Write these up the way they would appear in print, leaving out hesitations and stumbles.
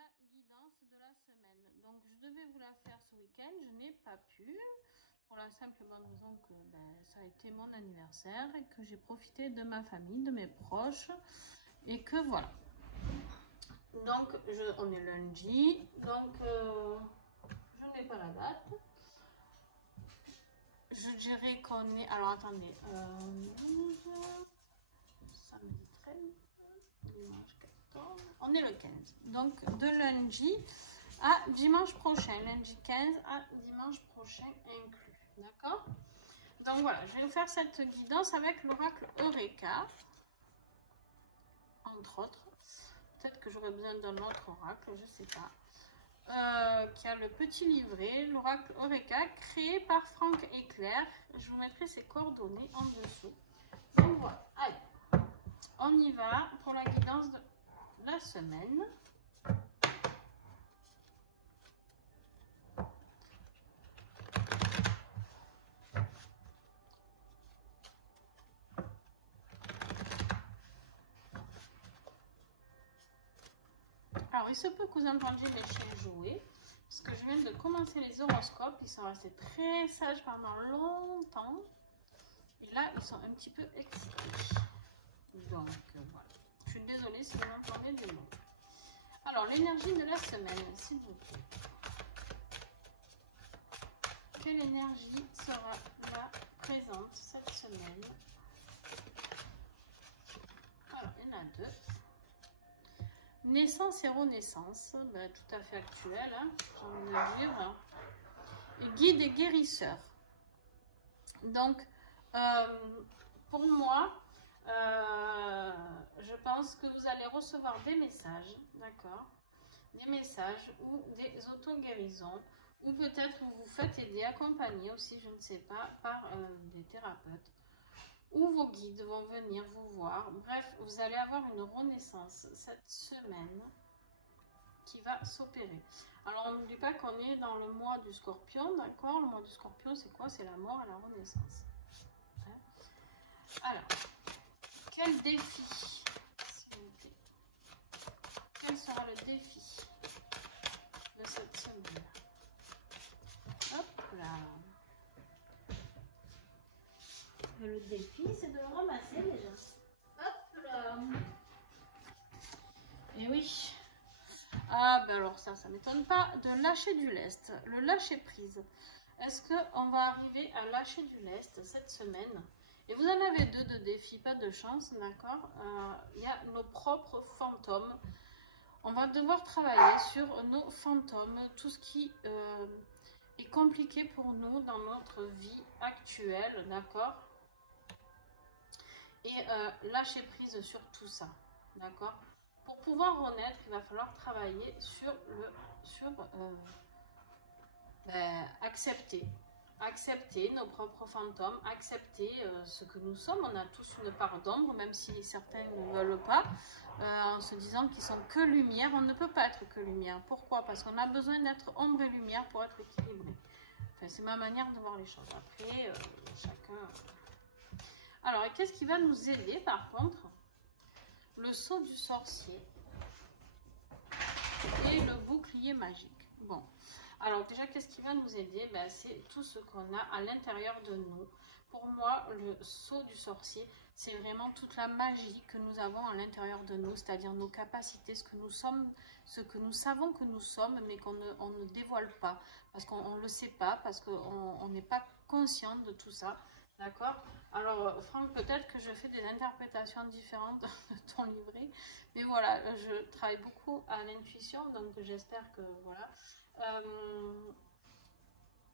la guidance de la semaine. Donc je devais vous la faire ce week-end, je n'ai pas pu, pour la simple et bonne raison que ça a été mon anniversaire et que j'ai profité de ma famille, de mes proches, et que voilà. Donc on est lundi, donc je n'ai pas la date. Je dirais qu'on est, alors attendez, 12, samedi 13, dimanche 14, on est le 15. Donc de lundi à dimanche prochain, lundi 15 à dimanche prochain inclus, d'accord? Donc voilà, je vais vous faire cette guidance avec l'oracle Eureka, entre autres. Peut-être que j'aurais besoin d'un autre oracle, je ne sais pas. Qui a le petit livret, l'oracle Eureka, créé par Franck et Claire. Je vous mettrai ses coordonnées en dessous. Donc voilà, allez, on y va pour la guidance de la semaine. Alors, il se peut que vous entendiez les chiens jouer, parce que je viens de commencer les horoscopes. Ils sont restés très sages pendant longtemps. Et là, ils sont un petit peu excités. Donc, voilà. Je suis désolée si vous m'entendez du nom. Alors, l'énergie de la semaine, s'il vous plaît. Quelle énergie sera là présente cette semaine? Alors, il y en a deux. Naissance et renaissance, tout à fait actuel, hein, j'ai envie de dire. Et guide et guérisseur. Donc, pour moi, je pense que vous allez recevoir des messages, d'accord? Des messages ou des auto-guérisons, ou peut-être vous vous faites aider, accompagner aussi, je ne sais pas, par des thérapeutes. Ou vos guides vont venir vous voir. Bref, vous allez avoir une renaissance cette semaine qui va s'opérer. Alors, on n'oublie pas qu'on est dans le mois du Scorpion, d'accord? Le mois du Scorpion, c'est quoi? C'est la mort et la renaissance. Hein? Alors, quel défi, s'il vous plaît? Quel sera le défi de cette semaine? Hop là. Le défi, c'est de le ramasser déjà. Hop là. Et oui. Ah, ben alors ça m'étonne pas. De lâcher du lest. Le lâcher prise. Est-ce qu'on va arriver à lâcher du lest cette semaine? Et vous en avez deux de défis, pas de chance, d'accord? Il y a nos propres fantômes. On va devoir travailler sur nos fantômes. Tout ce qui est compliqué pour nous dans notre vie actuelle, d'accord? Et lâcher prise sur tout ça, d'accord? Pour pouvoir renaître, il va falloir travailler sur accepter nos propres fantômes, accepter ce que nous sommes. On a tous une part d'ombre, même si certains ne veulent pas, en se disant qu'ils sont que lumière. On ne peut pas être que lumière. Pourquoi? Parce qu'on a besoin d'être ombre et lumière pour être équilibré. Enfin, c'est ma manière de voir les choses. Après, chacun... Alors, qu'est-ce qui va nous aider par contre? Le sceau du sorcier et le bouclier magique. Bon, alors déjà, qu'est-ce qui va nous aider? C'est tout ce qu'on a à l'intérieur de nous. Pour moi, le sceau du sorcier, c'est vraiment toute la magie que nous avons à l'intérieur de nous, c'est-à-dire nos capacités, ce que nous sommes, ce que nous savons que nous sommes, mais qu'on ne dévoile pas, parce qu'on ne le sait pas, parce qu'on n'est pas conscient de tout ça. D'accord? Alors, Franck, peut-être que je fais des interprétations différentes de ton livret, mais voilà, je travaille beaucoup à l'intuition, donc j'espère que, voilà.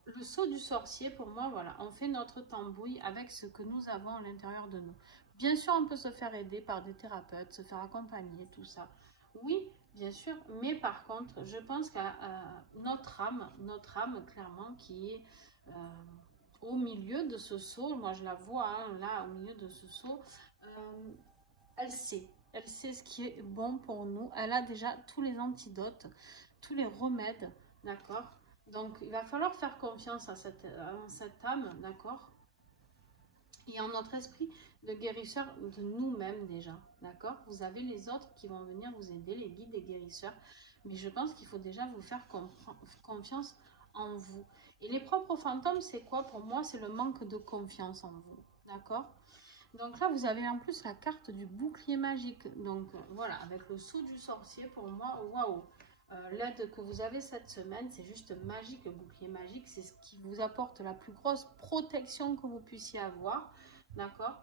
Le sceau du sorcier, pour moi, voilà, on fait notre tambouille avec ce que nous avons à l'intérieur de nous. Bien sûr, on peut se faire aider par des thérapeutes, se faire accompagner, tout ça. Oui, bien sûr, mais par contre, je pense qu'à notre âme, clairement, qui est... au milieu de ce seau, moi je la vois hein, là au milieu de ce seau, elle sait ce qui est bon pour nous, elle a déjà tous les antidotes, tous les remèdes, d'accord? Donc il va falloir faire confiance à cette âme, d'accord? Et en notre esprit de guérisseur de nous-mêmes déjà, d'accord? Vous avez les autres qui vont venir vous aider, les guides et guérisseurs. mais je pense qu'il faut déjà vous faire confiance en vous. Et les propres fantômes, c'est quoi pour moi? C'est le manque de confiance en vous, d'accord? Donc là, vous avez en plus la carte du bouclier magique. Donc voilà, avec le sceau du sorcier, pour moi, waouh! L'aide que vous avez cette semaine, c'est juste magique. Le bouclier magique, c'est ce qui vous apporte la plus grosse protection que vous puissiez avoir, d'accord?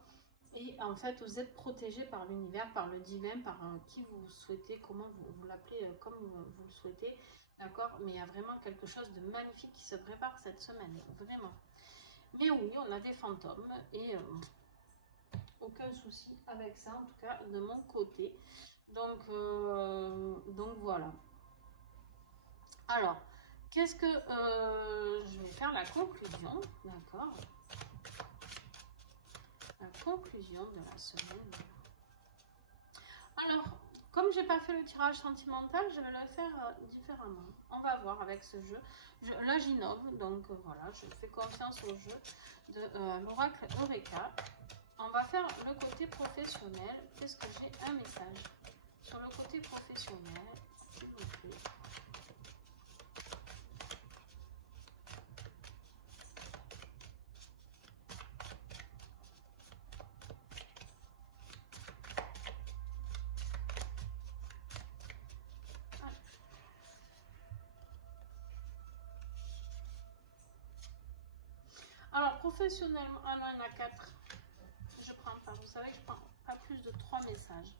Et en fait, vous êtes protégé par l'univers, par le divin, par qui vous souhaitez, comment vous l'appelez, comme vous le souhaitez, d'accord? Mais il y a vraiment quelque chose de magnifique qui se prépare cette semaine, vraiment. Mais oui, on a des fantômes et aucun souci avec ça, en tout cas de mon côté. Donc voilà. Alors, qu'est-ce que je vais faire la conclusion, d'accord? La conclusion de la semaine. Alors, comme j'ai pas fait le tirage sentimental, je vais le faire différemment. On va voir avec ce jeu. Là, j'innove, donc voilà, je fais confiance au jeu de l'oracle Eureka. On va faire le côté professionnel. Qu'est-ce que j'ai? Un message sur le côté professionnel, s'il vous plaît. Alors, professionnellement, ah non, il y en a 4. Je prends pas. Vous savez que je prends pas plus de 3 messages.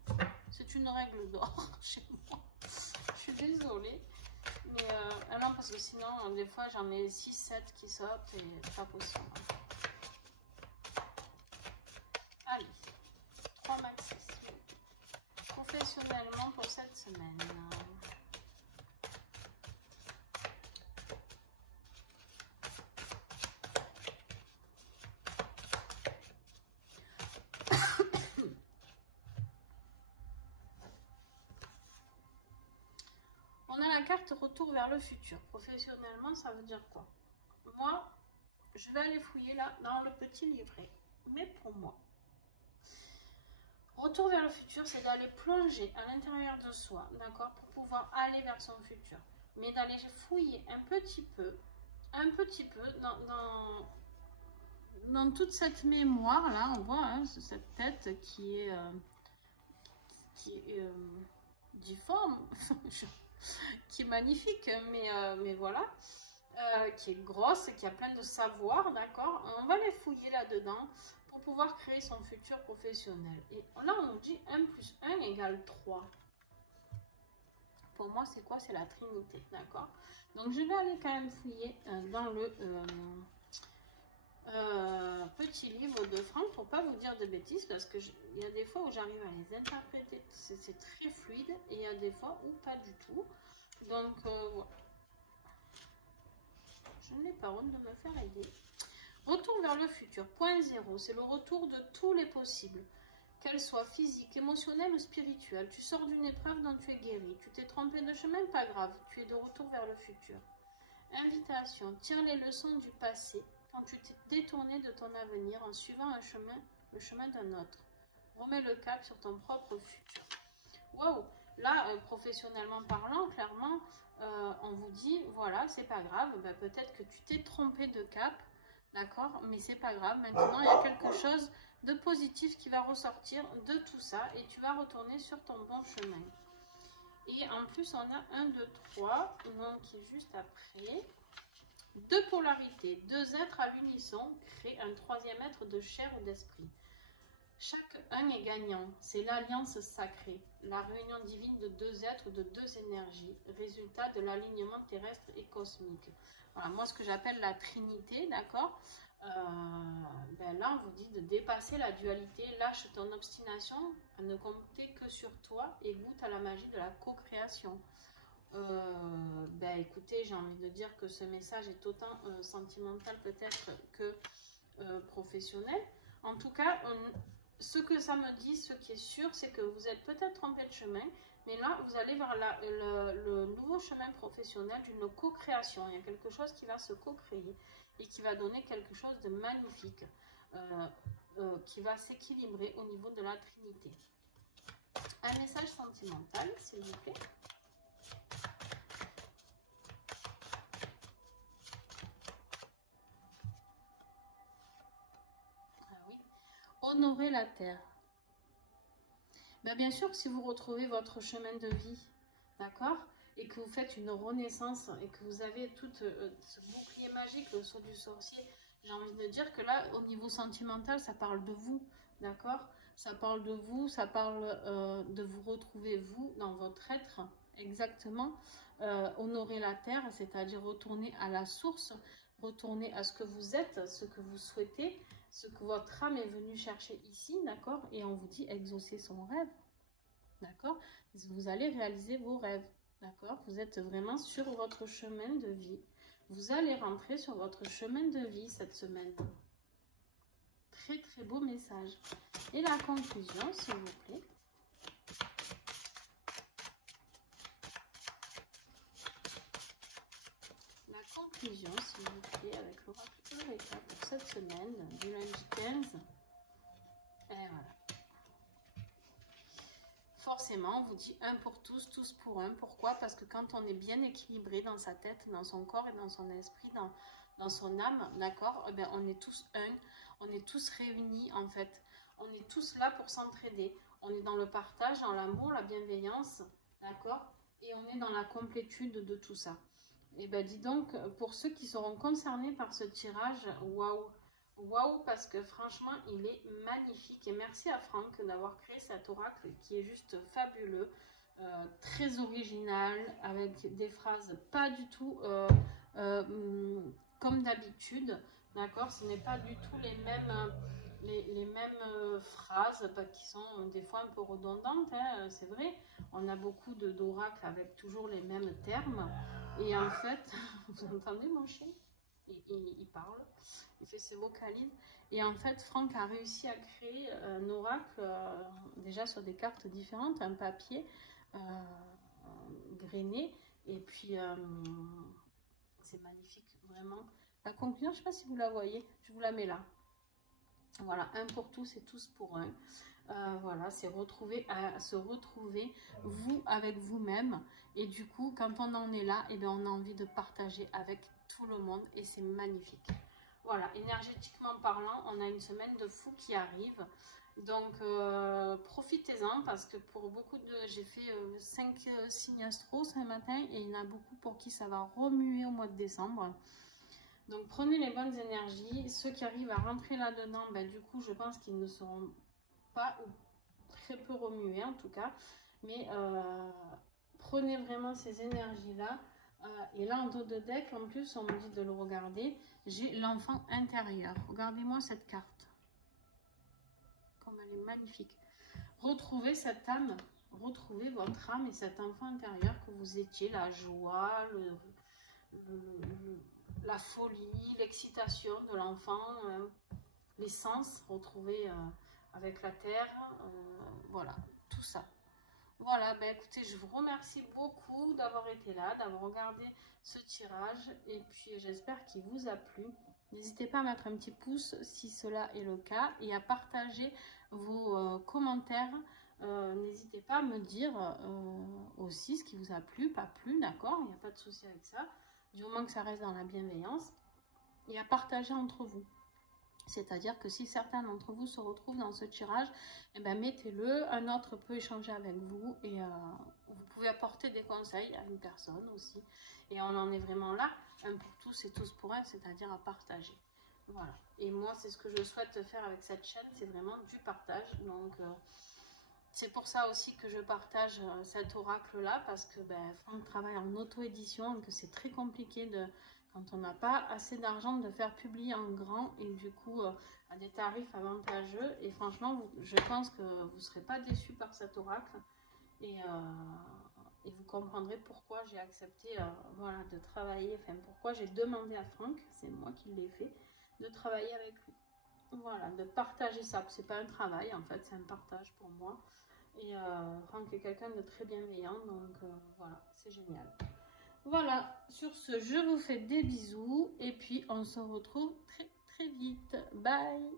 C'est une règle d'or chez moi. Je suis désolée. Mais non, parce que sinon, des fois, j'en ai 6-7 qui sortent et c'est pas possible. Allez, 3 max 6. Professionnellement pour cette semaine. On a la carte retour vers le futur. Professionnellement, ça veut dire quoi? Moi, je vais aller fouiller là dans le petit livret. Mais pour moi, retour vers le futur, c'est d'aller plonger à l'intérieur de soi, d'accord, pour pouvoir aller vers son futur. Mais d'aller fouiller un petit peu dans toute cette mémoire là, on voit hein, cette tête qui est difforme, qui est magnifique, mais voilà, qui est grosse, qui a plein de savoir, d'accord. On va les fouiller là-dedans pour pouvoir créer son futur professionnel. Et là, on nous dit 1 plus 1 égale 3. Pour moi, c'est quoi? C'est la Trinité, d'accord. Donc, je vais aller quand même fouiller dans le petit livre de Franck pour pas vous dire de bêtises, parce que il y a des fois où j'arrive à les interpréter, c'est très fluide, et il y a des fois où pas du tout. Donc, voilà. Je n'ai pas honte de me faire aider. Retour vers le futur, point 0, c'est le retour de tous les possibles, qu'elles soient physiques, émotionnelles ou spirituelles. Tu sors d'une épreuve dont tu es guéri. Tu t'es trompé de chemin, pas grave, tu es de retour vers le futur. Invitation, tire les leçons du passé quand tu t'es détourné de ton avenir en suivant le chemin d'un autre. Remets le cap sur ton propre futur. Waouh! Là, professionnellement parlant, clairement, on vous dit, voilà, c'est pas grave, ben, peut-être que tu t'es trompé de cap, d'accord, mais c'est pas grave, maintenant il y a quelque chose de positif qui va ressortir de tout ça et tu vas retourner sur ton bon chemin. Et en plus, on a 1, 2, 3, donc qui est juste après. 2 polarités, 2 êtres à l'unisson créent un 3e être de chair ou d'esprit. Chaque un est gagnant, c'est l'alliance sacrée, la réunion divine de 2 êtres, de 2 énergies, résultat de l'alignement terrestre et cosmique. Voilà, moi ce que j'appelle la Trinité, d'accord, ben là on vous dit de dépasser la dualité, lâche ton obstination à ne compter que sur toi et goûte à la magie de la co-création. Ben écoutez, j'ai envie de dire que ce message est autant sentimental peut-être que professionnel. En tout cas, ce que ça me dit, ce qui est sûr, c'est que vous êtes peut-être trompé de chemin, mais là, vous allez vers le nouveau chemin professionnel d'une co-création. Il y a quelque chose qui va se co-créer et qui va donner quelque chose de magnifique, qui va s'équilibrer au niveau de la Trinité. Un message sentimental, s'il vous plaît. Honorer la terre. Ben, bien sûr que si vous retrouvez votre chemin de vie, d'accord, et que vous faites une renaissance et que vous avez tout ce bouclier magique, le sceau du sorcier, j'ai envie de dire que là, au niveau sentimental, ça parle de vous, d'accord? Ça parle de vous, ça parle de vous retrouver, vous, dans votre être, exactement. Honorer la terre, c'est-à-dire retourner à la source, retourner à ce que vous êtes, ce que vous souhaitez, ce que votre âme est venue chercher ici, d'accord? Et on vous dit exaucer son rêve, d'accord? Vous allez réaliser vos rêves, d'accord? Vous êtes vraiment sur votre chemin de vie. Vous allez rentrer sur votre chemin de vie cette semaine. Très très beau message. Et la conclusion, s'il vous plaît. La conclusion, s'il vous plaît, avec l'oracle Eureka pour cette semaine, du lundi 15. Et voilà. Forcément, on vous dit un pour tous, tous pour un. Pourquoi? Parce que quand on est bien équilibré dans sa tête, dans son corps et dans son esprit, dans son âme, d'accord, eh bien, on est tous un, on est tous réunis en fait. On est tous là pour s'entraider. On est dans le partage, dans l'amour, la bienveillance, d'accord, et on est dans la complétude de tout ça. Et bien, dis donc, pour ceux qui seront concernés par ce tirage, waouh! Waouh, parce que franchement, il est magnifique. Et merci à Franck d'avoir créé cet oracle qui est juste fabuleux, très original, avec des phrases pas du tout comme d'habitude. D'accord? Ce n'est pas du tout les mêmes phrases qui sont des fois un peu redondantes, hein, c'est vrai. On a beaucoup d'oracles avec toujours les mêmes termes. Et en fait, vous entendez mon chien? Il parle, il fait ses vocalises. Et en fait, Franck a réussi à créer un oracle déjà sur des cartes différentes, un papier grainé. Et puis, c'est magnifique, vraiment. La conclusion, je ne sais pas si vous la voyez, je vous la mets là. Voilà, un pour tous et tous pour un. Voilà, c'est se retrouver vous avec vous-même. Et du coup, quand on en est là, eh bien, on a envie de partager avec tout le monde et c'est magnifique. Voilà, énergétiquement parlant, on a une semaine de fou qui arrive. Donc, profitez-en parce que pour beaucoup de... J'ai fait 5 signes astro ce matin et il y en a beaucoup pour qui ça va remuer au mois de décembre. Donc, prenez les bonnes énergies. Ceux qui arrivent à rentrer là-dedans, ben, du coup, je pense qu'ils ne seront pas ou très peu remués en tout cas. Mais prenez vraiment ces énergies-là. Et là, en dos de deck, en plus, on me dit de le regarder. J'ai l'enfant intérieur. Regardez-moi cette carte. Comme elle est magnifique. Retrouvez cette âme. Retrouvez votre âme et cet enfant intérieur que vous étiez. La joie, la folie, l'excitation de l'enfant, les sens retrouvés avec la terre, voilà, tout ça. Voilà, ben écoutez, je vous remercie beaucoup d'avoir été là, d'avoir regardé ce tirage, et puis j'espère qu'il vous a plu. N'hésitez pas à mettre un petit pouce si cela est le cas, et à partager vos commentaires. N'hésitez pas à me dire aussi ce qui vous a plu, pas plu, d'accord, il n'y a pas de souci avec ça. Du moment que ça reste dans la bienveillance, et à partager entre vous. C'est-à-dire que si certains d'entre vous se retrouvent dans ce tirage, eh ben mettez-le, un autre peut échanger avec vous et vous pouvez apporter des conseils à une personne aussi. Et on en est vraiment là, un pour tous et tous pour un, c'est-à-dire à partager. Voilà. Et moi, c'est ce que je souhaite faire avec cette chaîne, c'est vraiment du partage. Donc, c'est pour ça aussi que je partage cet oracle-là, parce que Franck travaille en auto-édition et que c'est très compliqué quand on n'a pas assez d'argent de faire publier en grand et du coup à des tarifs avantageux. Et franchement, je pense que vous ne serez pas déçus par cet oracle et vous comprendrez pourquoi j'ai accepté voilà, de travailler, enfin pourquoi j'ai demandé à Franck, c'est moi qui l'ai fait, de travailler avec lui. Voilà, de partager ça. C'est pas un travail en fait, c'est un partage pour moi. Et Franck est quelqu'un de très bienveillant, donc voilà, c'est génial. Voilà, sur ce, je vous fais des bisous et puis on se retrouve très très vite. Bye!